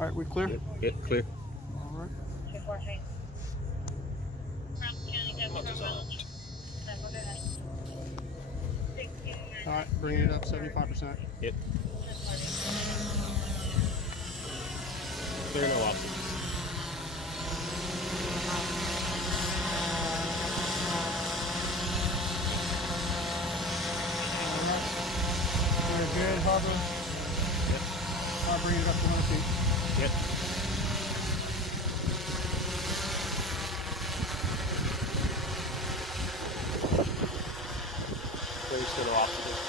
All right, we clear? Yep, clear. All right. All right, bringing it up 75%. Yep. Clear, no obstacles. We're good, harbor. Yep. All right, bring it up to 100 feet. Yep. Clear, still no obstacles.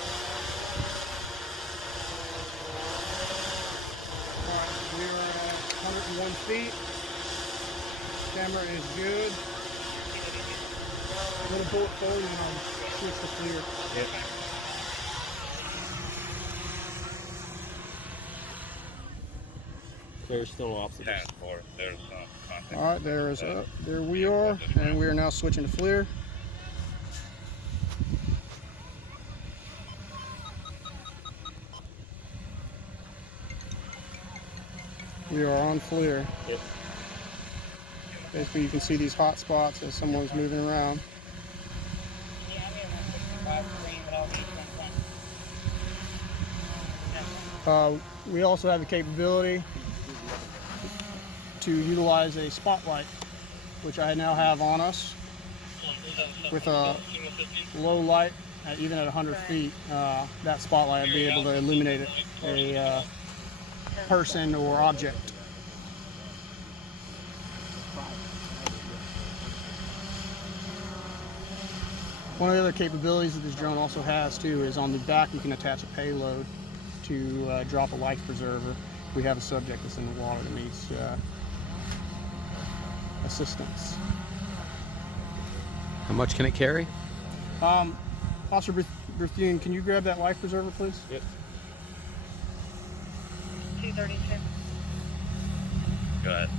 All right, we are at 101 feet. Camera is good. A little bullet forward and I'll switch to clear. Yep. Clear, still no obstacles. All right, there we are, and we are now switching to FLIR. We are on FLIR. Yep. Basically, you can see these hot spots as someone's moving around. We also have the capability to utilize a spotlight, which I now have on us with a low light, even at 100 feet. That spotlight will be able to illuminate a person or object. One of the other capabilities that this drone also has too is on the back you can attach a payload to drop a life preserver. We have a subject that's in the water that needs assistance. How much can it carry? Officer Bethune, can you grab that life preserver, please? Yep. 232. Go ahead.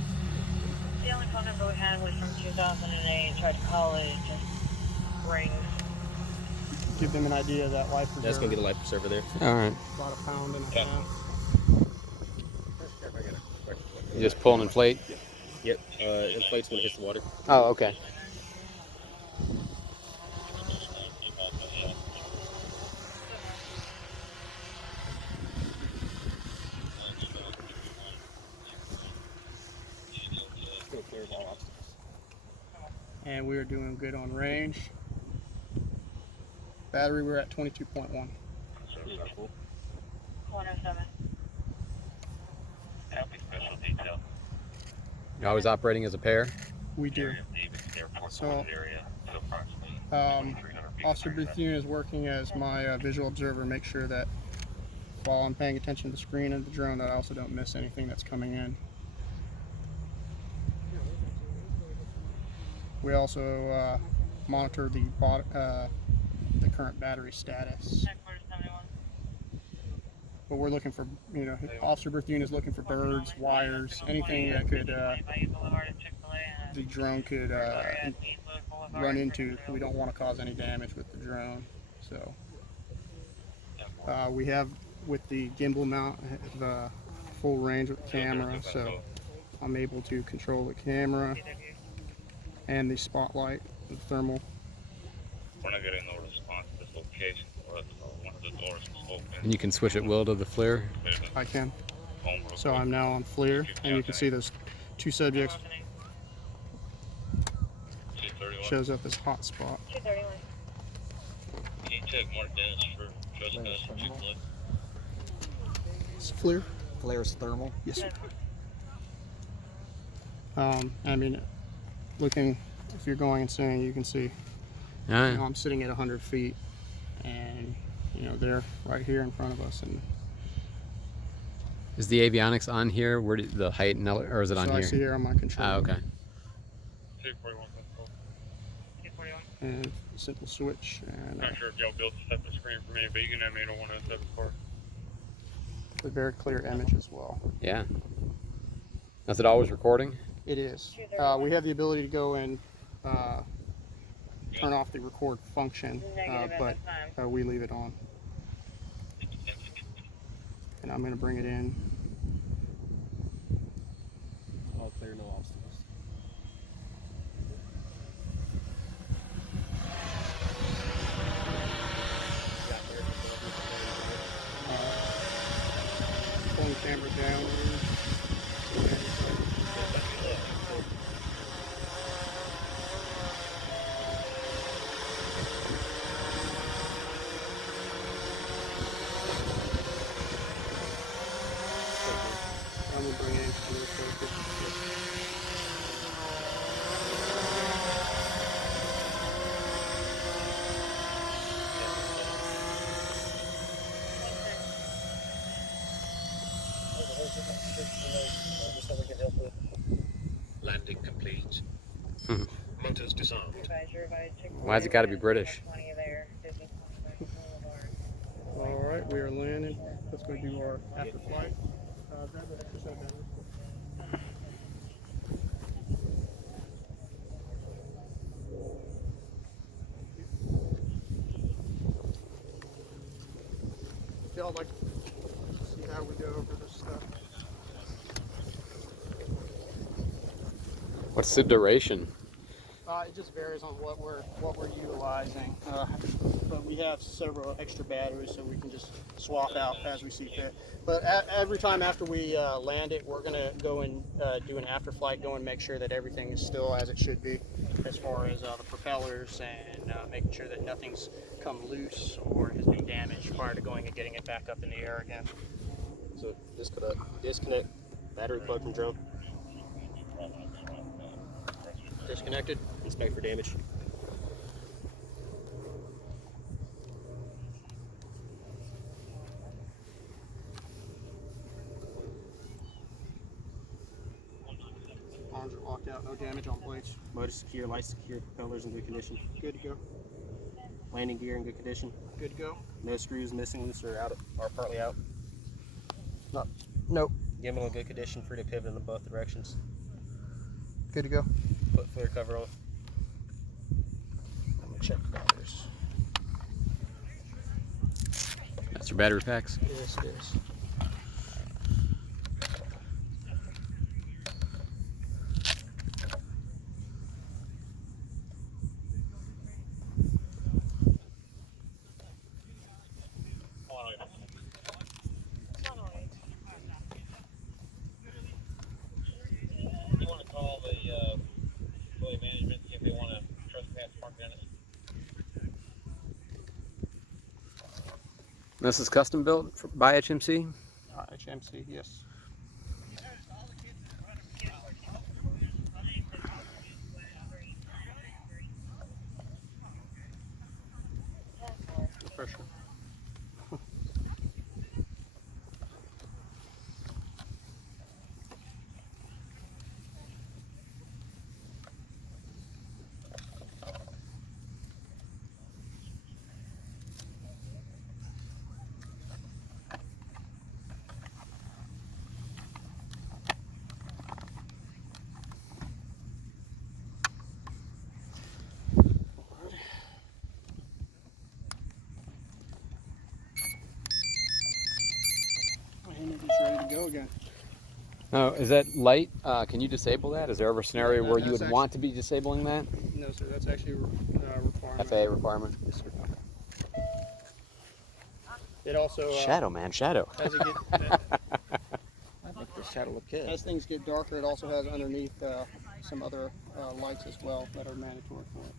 The only phone number we had was from 2008. Tried to call it, it just rings. Give them an idea of that life preserver. That's going to be the life preserver there. All right. About a pound and a half. You just pull and inflate? Yep. Inflates when it hits the water. Oh, okay. And we are doing good on range. Battery, we're at 22.1. 107. Special detail. You're always operating as a pair? We do. So, Officer Bethune is working as my visual observer, make sure that while I'm paying attention to the screen of the drone that I also don't miss anything that's coming in. We also monitor the current battery status. But we're looking for, Officer Bethune is looking for birds, wires, anything that could the drone could run into. We don't want to cause any damage with the drone. So we have, with the gimbal mount, the full range with the camera, so I'm able to control the camera and the spotlight, the thermal. We're not getting no response to this location. One of the doors is open. And you can switch at will to the FLIR? I can. So I'm now on FLIR, and you can see those two subjects. Shows up as hot spot. 231. Can you check Mark Dennis for trespass from Chick-fil-A? It's FLIR. FLIR's thermal. Yes, sir. I mean, looking, if you're going and seeing, you can see, I'm sitting at 100 feet, and they're right here in front of us. And is the avionics on here? Where did the height and or is it on so here? I see here on my controller. Oh, okay. 241. 241. And simple switch. And Not sure if y'all built to set the screen for me, but you can have me to 107 a very clear image as well. Yeah. Is it always recording? It is. We have the ability to go and turn off the record function, but we leave it on. And I'm going to bring it in. Camera down. I'm gonna bring it into the focus. Landing complete. Motors disarmed. Why's it got to be British? All right, we are landing. Let's go do our after flight. Grab the extra set of batteries. Y'all like to see how we go over this stuff. What's the duration? It just varies on what we're utilizing, but we have several extra batteries, so we can just swap out as we see fit. But every time after we land it, we're gonna go and do an after flight, go and make sure that everything is still as it should be, as far as the propellers and making sure that nothing's come loose or has been damaged prior to going and getting it back up in the air again. So disconnect battery plug from drone. Disconnected. Inspect for damage. Arms are locked out. No damage on plates. Motor secure, light secure, propellers in good condition. Good to go. Landing gear in good condition. Good to go. No screws missing, loose or out or partly out. Nope. Gimbal in good condition, free to pivot in both directions. Good to go. Put flare cover on. I'm gonna check the batteries. That's your battery packs. Yes, it is. You want to call the employee management, see if they want to trespass Mark Dennis? This is custom built by HMC. HMC, yes. For sure. And it's ready to go again. Oh, is that light? Can you disable that? Is there ever a scenario No, where you that's would want to be disabling that? No, sir, that's actually a requirement. FAA requirement. Yes, sir. It also Shadow, man, shadow. as it gets, I think this shadow look good. as things get darker, it also has underneath some other lights as well that are mandatory for it.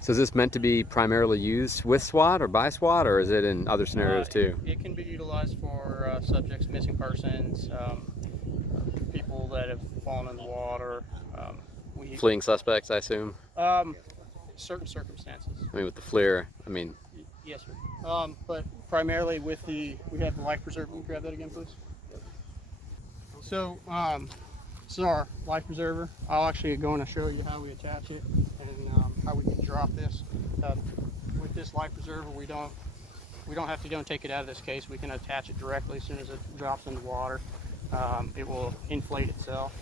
So is this meant to be primarily used with SWAT or by SWAT, or is it in other scenarios too? It can be utilized for subjects, missing persons, people that have fallen in the water. Fleeing suspects, I assume. Certain circumstances. I mean, with the FLIR, I mean, Yes, sir. But primarily with we have the life preserver. Can you grab that again, please? So, this is our life preserver. I'll actually go and show you how we attach it and how we can drop this. With this life preserver, we don't we don't have to go and take it out of this case. We can attach it directly as soon as it drops in the water. It will inflate itself.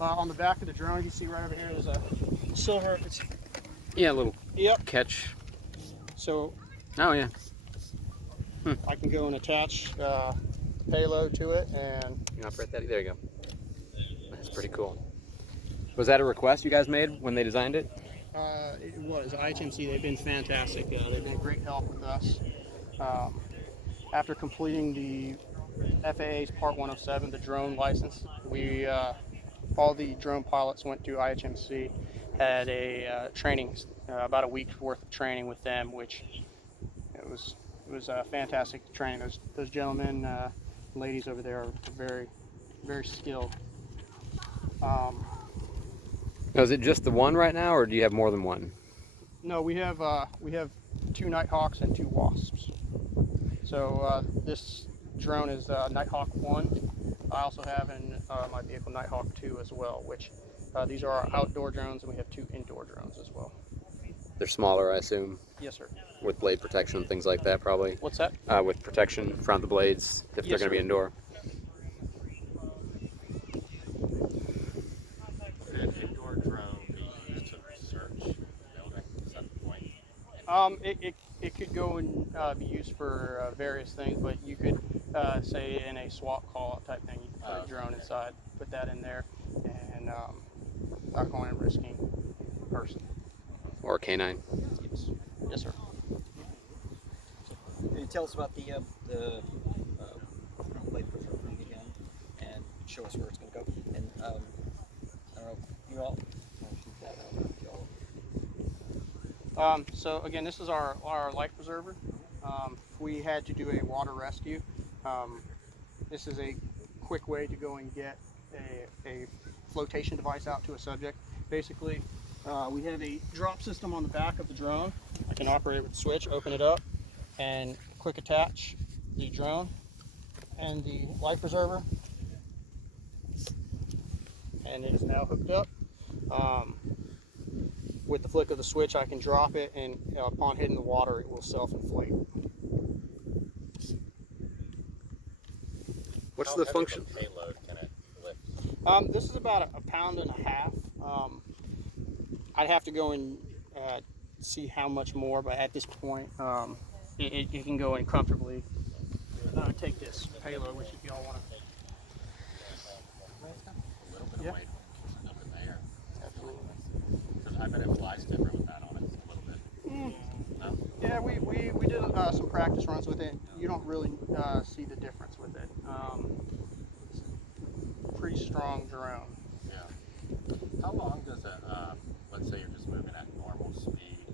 On the back of the drone, you see right over here, there's a silver. Yeah, a little Yep. catch. So Oh yeah. I can go and attach the payload to it, and You can operate that. There you go. That's pretty cool. Was that a request you guys made when they designed it? it was IHMC. They've been fantastic. They've been a great help with us. After completing the FAA's Part 107, the drone license, we all the drone pilots went to IHMC, had a training, about a week's worth of training with them, which it was fantastic training. Those gentlemen, ladies over there are very, very skilled. Now, is it just the one right now, or do you have more than one? No, we have 2 Nighthawks and 2 Wasps. So this drone is Nighthawk 1. I also have in my vehicle Nighthawk 2 as well, which these are our outdoor drones, and we have 2 indoor drones as well. They're smaller, I assume, Yes, sir. with blade protection and things like that, probably. What's that? With protection from the blades, if they're Yes, going to be sir. indoor. Would an indoor drone be used to search buildings at the point? It could go and be used for various things, but you could say in a SWAT call type thing, you could put a drone inside, put that in there, and not going and risking a person. Or a canine. Yes, yes, sir. Can you tell us about the blade preserver again, and show us where it's going to go? And I don't know, you all. So again, this is our life preserver. If we had to do a water rescue, this is a quick way to go and get a flotation device out to a subject. Basically, we have a drop system on the back of the drone. I can operate it with the switch, open it up, and quick attach the drone and the life preserver, and it is now hooked up. With the flick of the switch, I can drop it, and upon hitting the water, it will self-inflate. What's the function? How heavy of a payload can it lift? This is about a pound and a half. I'd have to go and see how much more, but at this point, it can go in comfortably. Take this payload, which if y'all want to. A little bit Yeah. of weight up in the air. Absolutely. Because I bet it flies different with that on it a little bit. No? Yeah, we did some practice runs with it. You don't really see the difference with it. It's a pretty strong drone. Yeah. How long does it, let's say you're just moving at normal speed,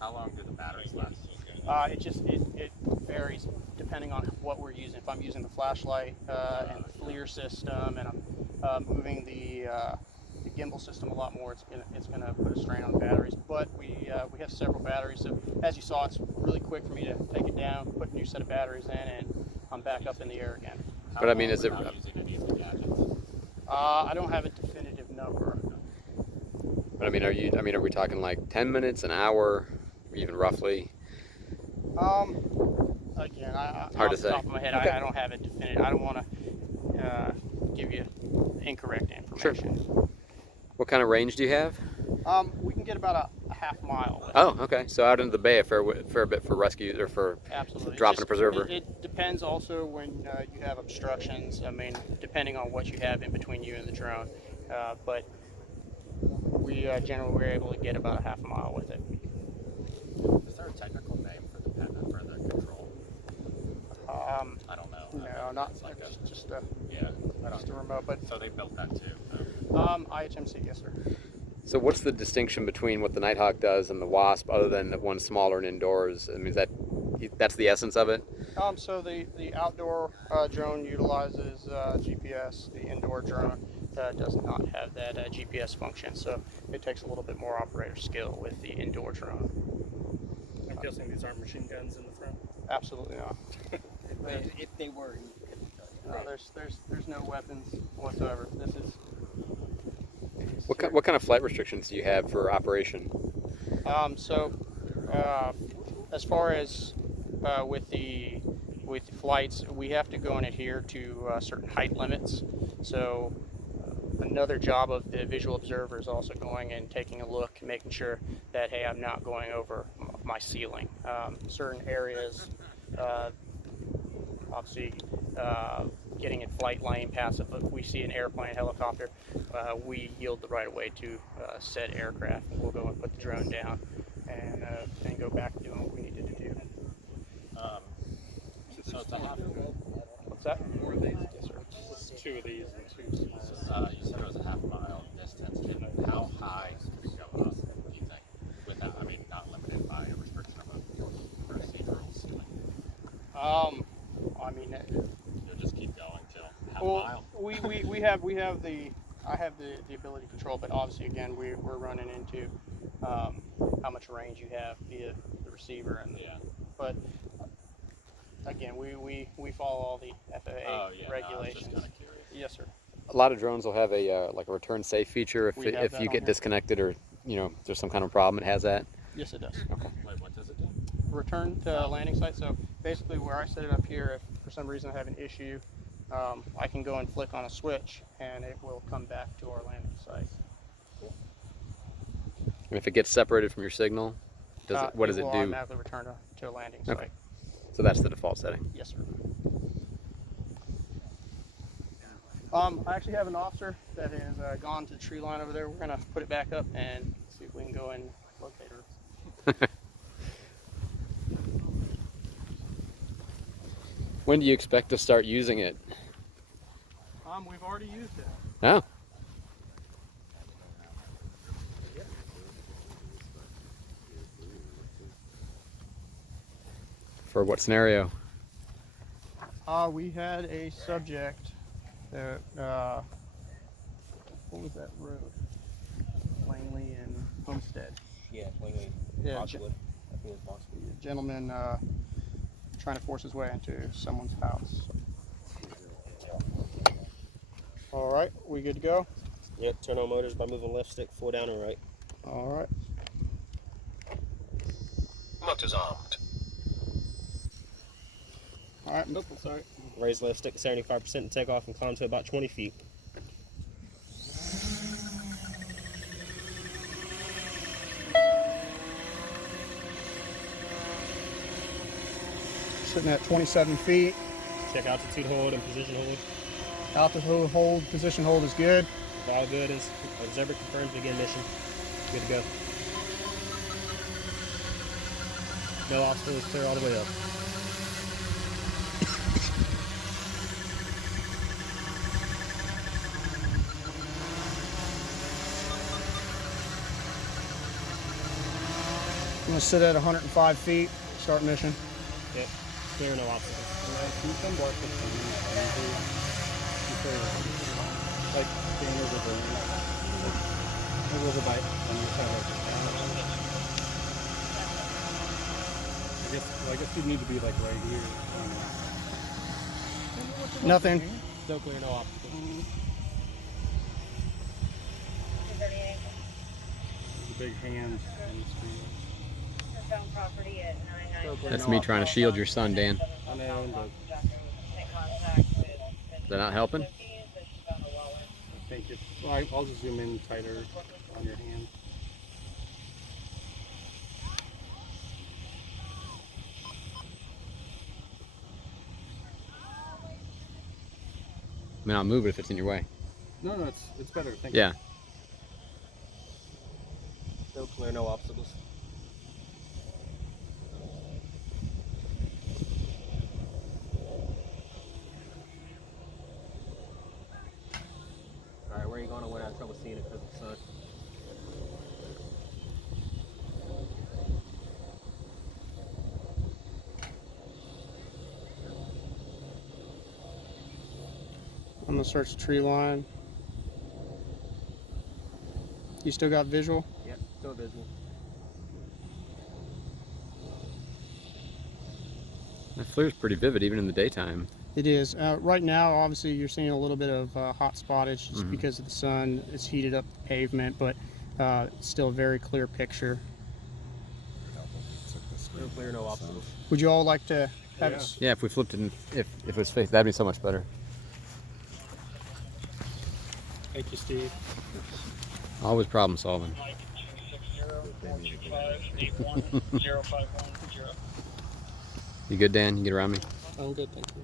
how long do the batteries last? It varies depending on what we're using. If I'm using the flashlight and the FLIR system, and I'm moving the gimbal system a lot more, it's gonna put a strain on the batteries. But we have several batteries, so as you saw, it's really quick for me to take it down, put a new set of batteries in, and I'm back up in the air again. But I mean, is it? Without using any of the gadgets? I don't have a definitive number. But I mean, are we talking like 10 minutes, an hour, even roughly? Again, Hard to off the say. top of my head, Okay. I don't have it definitive. I don't want to give you incorrect information. What kind of range do you have? We can get about a half mile. With it. Oh, okay. So out into the bay a fair bit for rescue or for Absolutely. dropping a preserver. It depends also when you have obstructions. I mean, depending on what you have in between you and the drone. But we generally were able to get about a half mile with it. Is there a technical name for the control? I don't know. No, not It's like just yeah. I just a don't, remote. But so they built that too. IHMC, yes, sir. So what's the distinction between what the Nighthawk does and the Wasp, other than that one's smaller and indoors? I mean, that's the essence of it? So the outdoor drone utilizes GPS. The indoor drone does not have that GPS function, so it takes a little bit more operator skill with the indoor drone. I'm guessing these aren't machine guns in the front. Absolutely not. If they were, No, there's no weapons whatsoever. This is. What kind of flight restrictions do you have for operation? So as far as with the flights, we have to go and adhere to certain height limits. So another job of the visual observer is also going and taking a look, making sure that, hey, I'm not going over my ceiling. Certain areas, obviously, getting in flight lane passive. If we see an airplane, helicopter, we yield the right of way to said aircraft, and we'll go and put the drone down and go back to doing what we needed to do. So it's a half. What's that? Yes, sir. Two of these and two. You said it was a half-mile distance. How high could it go up? Do you think? Without, I mean, not limited by a restriction of a procedural ceiling. I mean, You'll just keep going till half a well, mile. I have the ability to control, but obviously, again, we're running into how much range you have via the receiver, and Yeah. but again, we follow all the FAA regulations. No, I was just kind of curious. Yes, sir. A lot of drones will have a like a return safe feature We have if that you on get here. disconnected or there's some kind of problem. It has that. Yes, it does. Wait, what does it do? Return to landing site. So basically, where I set it up here, if for some reason I have an issue, I can go and flick on a switch, and it will come back to our landing site. And if it gets separated from your signal, what does it will do? automatically return to a landing Okay. site. So that's the default setting. Yes, sir. I actually have an officer that has gone to the tree line over there. We're gonna put it back up and see if we can go and locate her. When do you expect to start using it? We've already used it. Oh. For what scenario? We had a subject that, what was that road? Langley and Homestead. Yeah, Langley, Yeah, Boxwood. I think it's Boxwood. A gentleman trying to force his way into someone's house. All right, we good to go? Yep, turn on motors by moving left stick, 4 down and right. All right. Motors armed. All right, nope, sorry. Raise left stick to 75% and take off and climb to about 20 feet. Sitting at 27 feet. Check altitude hold and position hold. Altitude hold, position hold is good. If all good, is observer confirms begin mission. Good to go. No obstacles, clear all the way up. I'm gonna sit at 105 feet, start mission. Yep, clear, no obstacles. Like staying over the overbite on the side of I guess you'd need to be like right here. Nothing. Still clear, no obstacles. 238. The big hands on the screen. Found property at 999. That's me trying to shield your son, Dan. I know, but Is that not helping? thank you. Well, I'll just zoom in tighter on your hand. I mean, I'll move it if it's in your way. No, it's better. Thank Yeah. Still clear, no obstacles. Alright, where are you going? I went out of trouble seeing it because of the sun. I'm gonna search the tree line. You still got visual? Yep, still visible. That flare's pretty vivid even in the daytime. It is. Right now, obviously, you're seeing a little bit of hot spottage just because of the sun. It's heated up the pavement, but it's still a very clear picture. Took this No clear, no obstacles. Would you all like to have it? Yeah, if we flipped it, if it was faced, that'd be so much better. Thank you, Steve. Always problem solving. You good, Dan? You get around me? I'm good, thank you.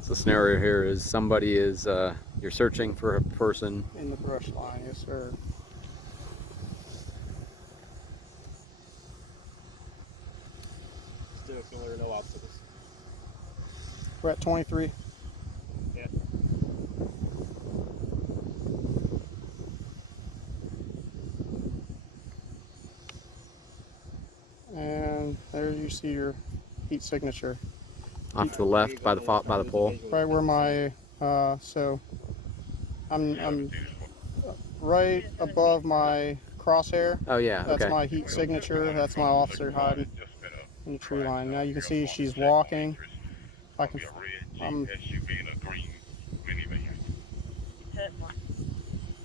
So the scenario here is somebody is, you're searching for a person. In the brush line, yes, sir. Still clear, no obstacles. We're at 23. Yeah. And there you see your heat signature. Off to the left by the pole. Right where my, so I'm right above my crosshair. Oh yeah, That's okay. my heat signature. That's my officer hiding in the tree line. Now you can see she's walking. I can,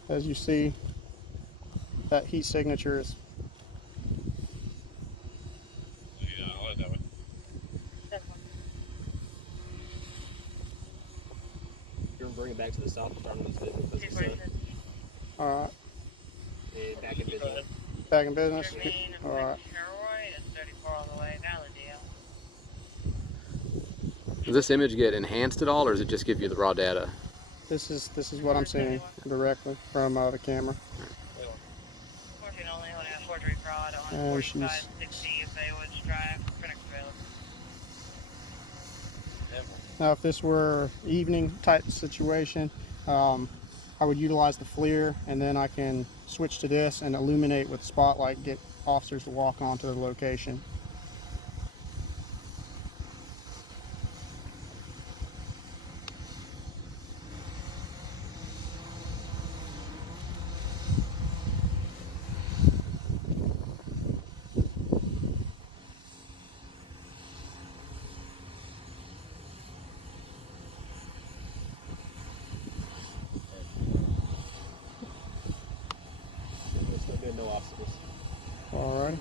as you see, that heat signature is. You're gonna bring it back to the south in front of this visual because it's All right, and back in business. back in business. All right. Does this image get enhanced at all, or does it just give you the raw data? This is what I'm seeing directly from the camera. And she's. Now, if this were evening type situation, I would utilize the FLIR, and then I can switch to this and illuminate with spotlight, get officers to walk onto the location. Still good, no obstacles. All right.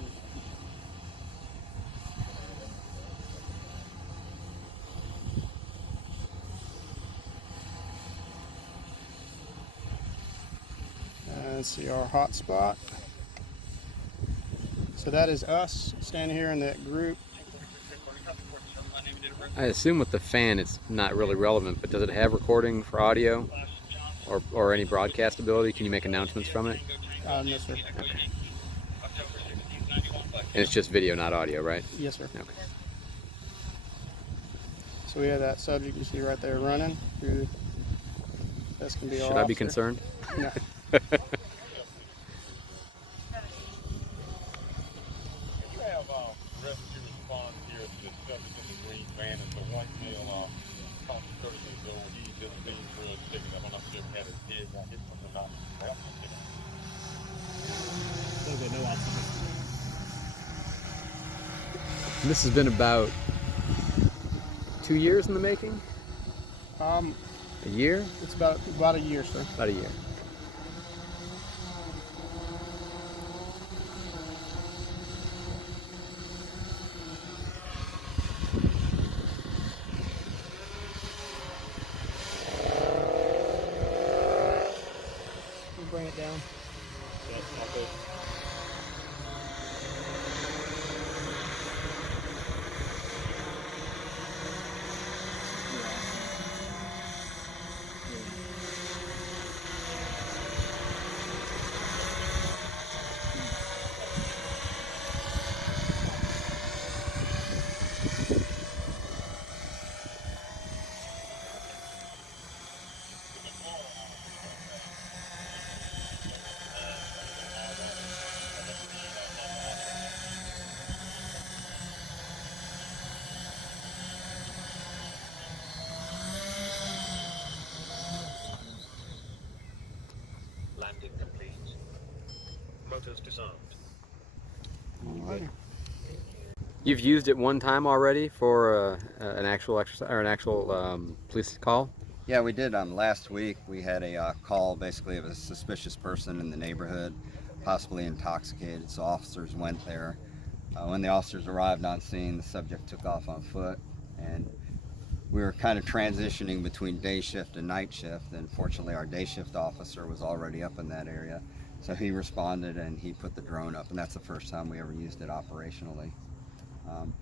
And see our hot spot. So that is us standing here in that group. I assume with the fan it's not really relevant, but does it have recording for audio or any broadcast ability? Can you make announcements from it? No, sir. Okay. And it's just video, not audio, right? Yes, sir. Okay. So we have that subject you see right there running through. This can be our Should I be officer. concerned? No. Still good, no obstacles. This has been about 2 years in the making? A year? It's about a year, sir. About a year. Bring it down. That's all good. Landing complete. Motors disarmed. All right. You've used it one time already for an actual exercise or an actual police call? Yeah, we did. Last week we had a call basically of a suspicious person in the neighborhood, possibly intoxicated. So officers went there. When the officers arrived on scene, the subject took off on foot, and we were kind of transitioning between day shift and night shift. And fortunately, our day shift officer was already up in that area, so he responded and he put the drone up, and that's the first time we ever used it operationally. Um,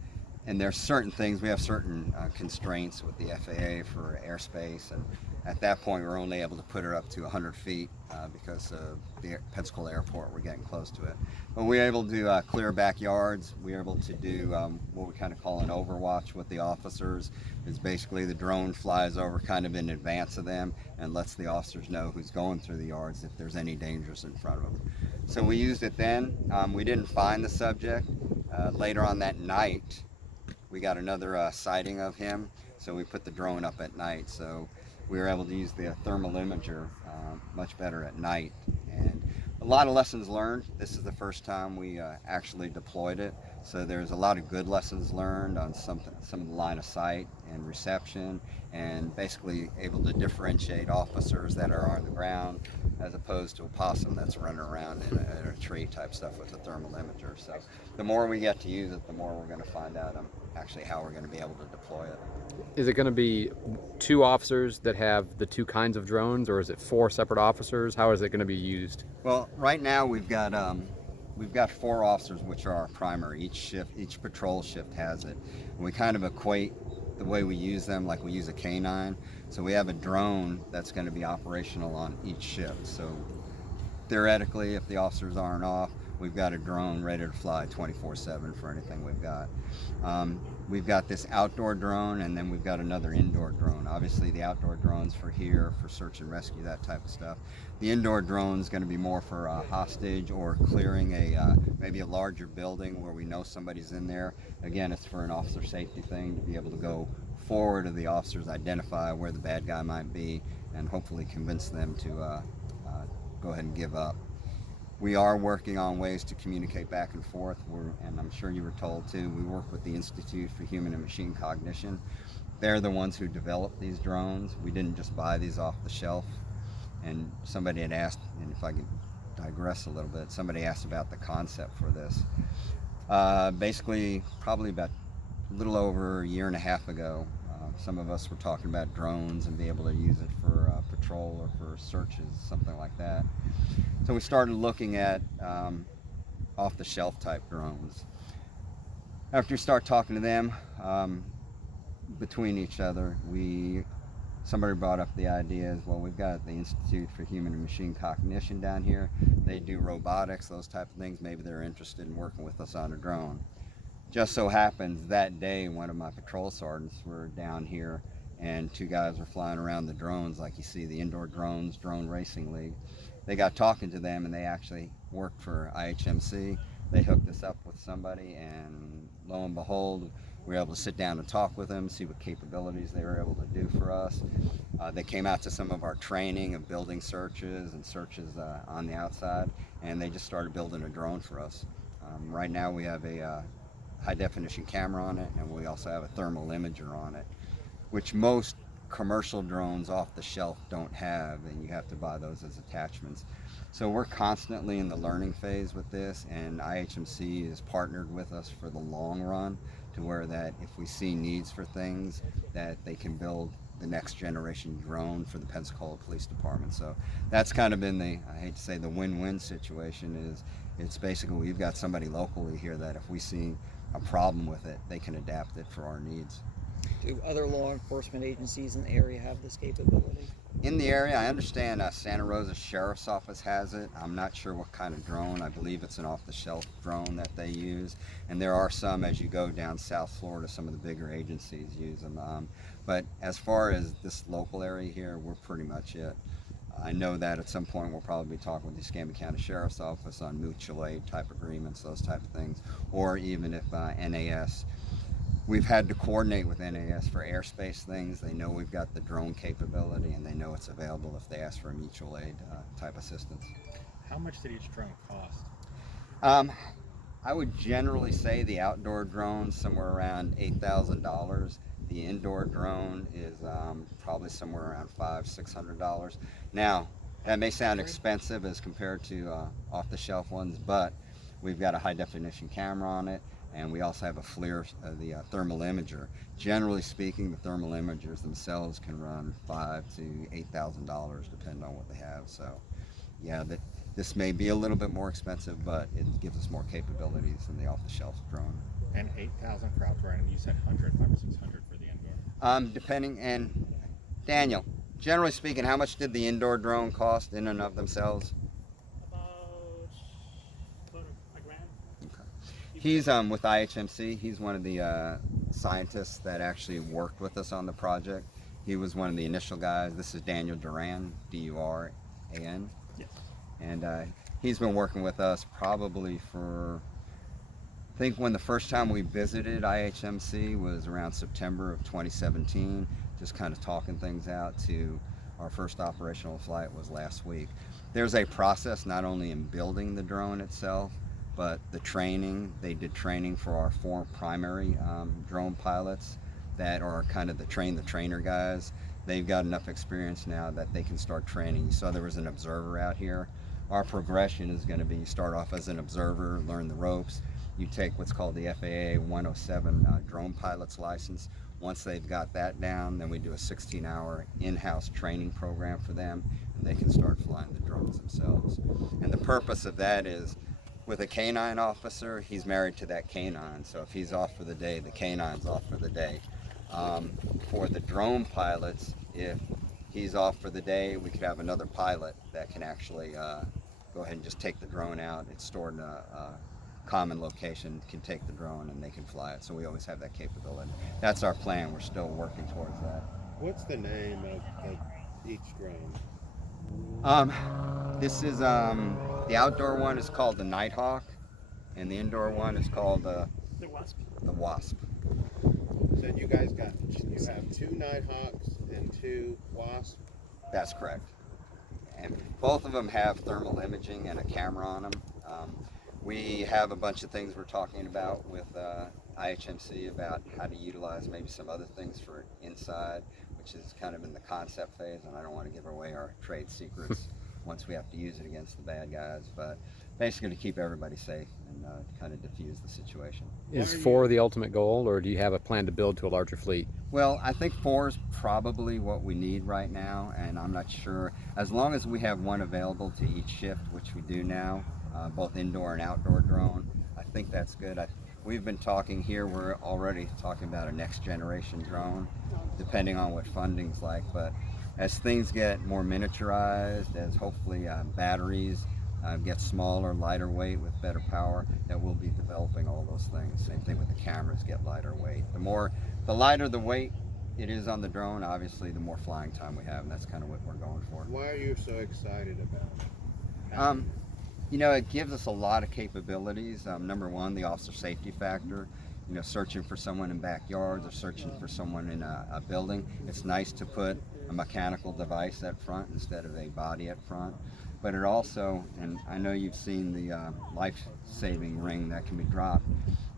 and there's certain things, we have certain constraints with the FAA for airspace, and at that point we're only able to put her up to 100 feet because of the Pensacola airport, we're getting close to it. But we're able to clear backyards. We're able to do what we kind of call an overwatch with the officers. It's basically the drone flies over kind of in advance of them and lets the officers know who's going through the yards if there's any dangers in front of them. So we used it then. We didn't find the subject. Later on that night, we got another sighting of him, so we put the drone up at night. So we were able to use the thermal imager much better at night. And a lot of lessons learned. This is the first time we actually deployed it. So there's a lot of good lessons learned on some of the line of sight and reception, and basically able to differentiate officers that are on the ground as opposed to a possum that's running around in a tree type stuff with a thermal imager. So the more we get to use it, the more we're going to find out actually how we're going to be able to deploy it. Is it going to be 2 officers that have the 2 kinds of drones, or is it 4 separate officers? How is it going to be used? Well, right now we've got 4 officers, which are our primary. Each patrol shift has it. And we kind of equate the way we use them like we use a K9. So we have a drone that's going to be operational on each shift. So theoretically, if the officers aren't off, we've got a drone ready to fly 24/7 for anything we've got. We've got this outdoor drone, and then we've got another indoor drone. Obviously, the outdoor drone's for here, for search and rescue, that type of stuff. The indoor drone's going to be more for hostage or clearing maybe a larger building where we know somebody's in there. Again, it's for an officer safety thing to be able to go forward to the officers, identify where the bad guy might be, and hopefully convince them to go ahead and give up. We are working on ways to communicate back and forth, and I'm sure you were told too, we work with the Institute for Human and Machine Cognition. They're the ones who developed these drones. We didn't just buy these off the shelf. And somebody had asked, and if I could digress a little bit, somebody asked about the concept for this. Basically, probably about a little over a year and a half ago, some of us were talking about drones and being able to use it for patrol or for searches, something like that. So we started looking at off-the-shelf type drones. After we start talking to them between each other, somebody brought up the idea as well. We've got the Institute for Human and Machine Cognition down here. They do robotics, those type of things. Maybe they're interested in working with us on a drone. Just so happens that day, one of my patrol sergeants were down here, and 2 guys were flying around the drones, like you see the Indoor Drones Drone Racing League. They got talking to them, and they actually worked for IHMC. They hooked us up with somebody, and lo and behold, we were able to sit down and talk with them, see what capabilities they were able to do for us. They came out to some of our training of building searches and searches on the outside, and they just started building a drone for us. Right now we have a high definition camera on it, and we also have a thermal imager on it, which most commercial drones off the shelf don't have, and you have to buy those as attachments. So we're constantly in the learning phase with this, and IHMC is partnered with us for the long run, to where that if we see needs for things, that they can build the next generation drone for the Pensacola Police Department. So that's kind of been I hate to say the win-win situation, is it's basically we've got somebody locally here that if we see a problem with it, they can adapt it for our needs. Do other law enforcement agencies in the area have this capability? In the area, I understand Santa Rosa Sheriff's Office has it. I'm not sure what kind of drone. I believe it's an off-the-shelf drone that they use. And there are some, as you go down South Florida, some of the bigger agencies use them. But as far as this local area here, we're pretty much it. I know that at some point we'll probably be talking with the Escambia County Sheriff's Office on mutual aid type agreements, those type of things, or even if NAS. We've had to coordinate with NAS for airspace things. They know we've got the drone capability, and they know it's available if they ask for a mutual aid type assistance. How much did each drone cost? I would generally say the outdoor drone somewhere around $8,000. The indoor drone is probably somewhere around $500–600. Now, that may sound expensive as compared to off-the-shelf ones, but we've got a high-definition camera on it, and we also have a FLIR, the thermal imager. Generally speaking, the thermal imagers themselves can run $5,000–8,000 depending on what they have. So, yeah, this may be a little bit more expensive, but it gives us more capabilities than the off-the-shelf drone. And 8,000 for outdoor, and you said 100, 500 or 600 for the indoor. Depending, and Daniel, generally speaking, how much did the indoor drone cost in and of themselves? About a grand. Okay. He's with IHMC. He's one of the scientists that actually worked with us on the project. He was one of the initial guys. This is Daniel Duran, D-U-R-A-N. Yes. And he's been working with us probably for, I think when the first time we visited IHMC was around September of 2017, just kind of talking things out, to our first operational flight was last week. There's a process not only in building the drone itself, but the training. They did training for our 4 primary drone pilots that are kind of the trainer guys. They've got enough experience now that they can start training. You saw there was an observer out here. Our progression is going to be, you start off as an observer, learn the ropes. You take what's called the FAA 107 drone pilot's license. Once they've got that down, then we do a 16-hour in-house training program for them, and they can start flying the drones themselves. And the purpose of that is, with a canine officer, he's married to that canine, so if he's off for the day, the canine's off for the day. For the drone pilots, if he's off for the day, we could have another pilot that can actually go ahead and just take the drone out. It's stored in a common location, can take the drone and they can fly it. So we always have that capability. That's our plan. We're still working towards that. What's the name of each drone? This is the outdoor one is called the Nighthawk, and the indoor one is called the Wasp. The Wasp. So you have 2 Nighthawks and 2 Wasps? That's correct. And both of them have thermal imaging and a camera on them. We have a bunch of things we're talking about with IHMC about how to utilize maybe some other things for inside, which is kind of in the concept phase, and I don't want to give away our trade secrets once we have to use it against the bad guys, but basically to keep everybody safe and kind of diffuse the situation. Is 4 the ultimate goal, or do you have a plan to build to a larger fleet? Well, I think 4 is probably what we need right now, and I'm not sure. As long as we have one available to each shift, which we do now, both indoor and outdoor drone, I think that's good. We've been talking here, we're already talking about a next generation drone, depending on what funding's like, but as things get more miniaturized, as hopefully batteries get smaller, lighter weight with better power, that we'll be developing all those things. Same thing with the cameras, get lighter weight. The lighter the weight it is on the drone, obviously the more flying time we have, and that's kind of what we're going for. Why are you so excited about it? You know, it gives us a lot of capabilities. Number one, the officer safety factor. You know, searching for someone in backyards or searching for someone in a building. It's nice to put a mechanical device at front instead of a body at front. But it also, and I know you've seen the life-saving ring that can be dropped.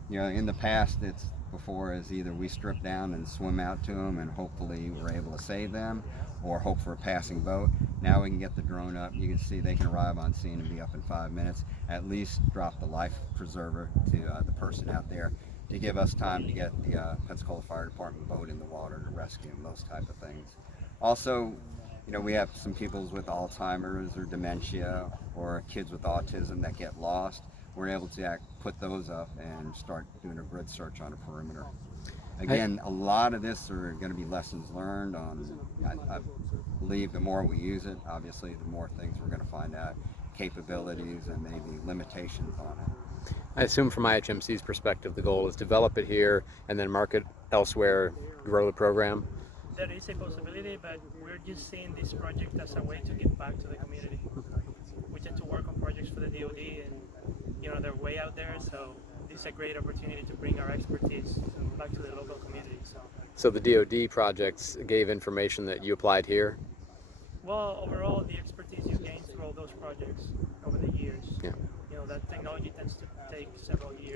You know, in the past, it's before is either we strip down and swim out to them and hopefully we're able to save them, or hope for a passing boat. Now we can get the drone up. You can see they can arrive on scene and be up in 5 minutes. At least drop the life preserver to the person out there to give us time to get the Pensacola Fire Department boat in the water to rescue them, those type of things. Also, you know, we have some people with Alzheimer's or dementia or kids with autism that get lost. We're able to put those up and start doing a grid search on a perimeter. Again, a lot of this are going to be lessons learned on, I believe the more we use it, obviously the more things we're going to find out, capabilities and maybe limitations on it. I assume from IHMC's perspective, the goal is develop it here and then market elsewhere, grow the program. There is a possibility, but we're just seeing this project as a way to give back to the community. We tend to work on projects for the DoD, and you know they're way out there, so this is a great opportunity to bring our expertise back to the local community. So the DoD projects gave information that you applied here? Well, overall, the expertise you gain through all those projects over the years. Yeah. You know, that technology tends to take several years.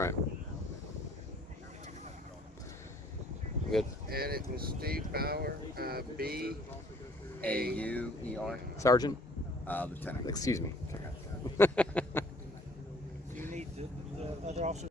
Right. Good. And it was Steve Bauer, B. AUER, Sergeant? Lieutenant. Excuse me. You need the other officers.